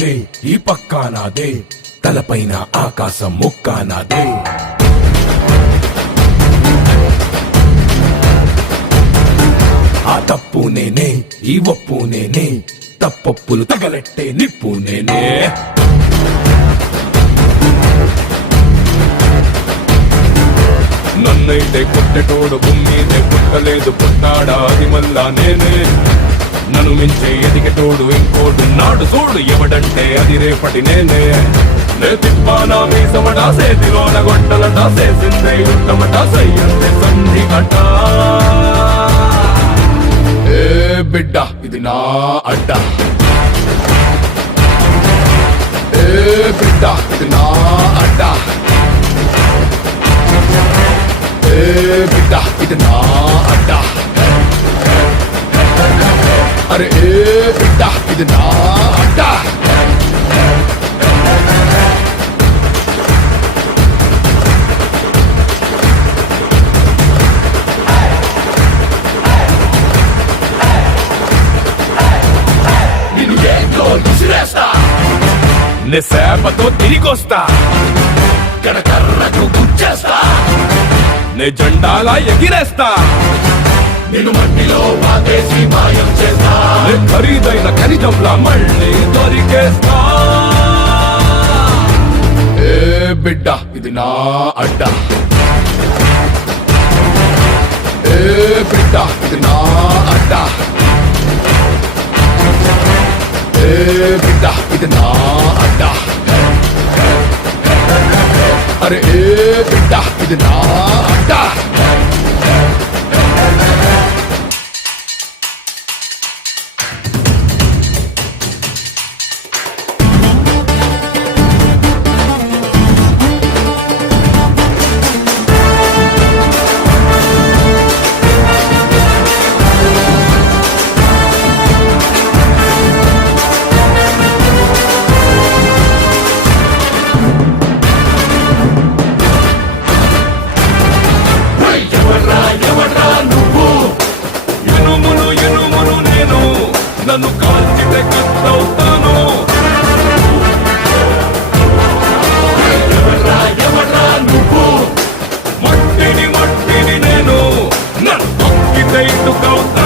నాదే, ఈ పక్కా నాదే, తలపైన ఆకాశం ముక్కా నాదే. ఆ తప్పు నేనే, ఈ ఒప్పు నేనే, తప్పప్పులు తగలెట్టే నిప్పు నేనే. నన్నైతే కొట్టెటోడు భూమిదే పుట్టలేదు, పుట్టాడా అది మళ్ళా నేనే. నన్ను మించే ఎదిగేటోడు ఇంకోడు నాడు చూడు, ఎవడంటే అది రేపటి నేనే. నే తిప్పానా మీసమట, సేతిలోన గొడ్డలట, సేసిందే యుద్ధమట, సయ్యందే సంధికట. ఏ బిడ్డ ఇది నా అడ్డ, ఏ బిడ్డ ఇది నా అడ్డ, ఏ బిడ్డ ఇది నా అడ్డ. అరే ఏ బిడ్డ ఇది నా అడ్డ. నిన్ను ఏంట్లో విసిరేస్తా, నే సేపతో తిరిగొస్తా, కడకర్రకు గుచ్చేస్తా, నే జెండాలా ఎగిరేస్తా, నిన్ను మట్టిలో పాతేసి మాయం చేస్తా, నే ఖరీదైన ఖనిజంలా మళ్ళీ దొరికేస్తా. ఏ బిడ్డ ఇది నా అడ్డ, ఏ బిడ్డ ఇది నా అడ్డ, ఏ బిడ్డ ఇది నా అడ్డ. అరే ఏ బిడ్డ ఇది నా అడ్డ. నన్ను కాల్చితే కత్తవుతాను. ఎవర్రా నువ్వు, మట్టిని నేను, నన్ను తొక్కితే ఇటుకవుతాను.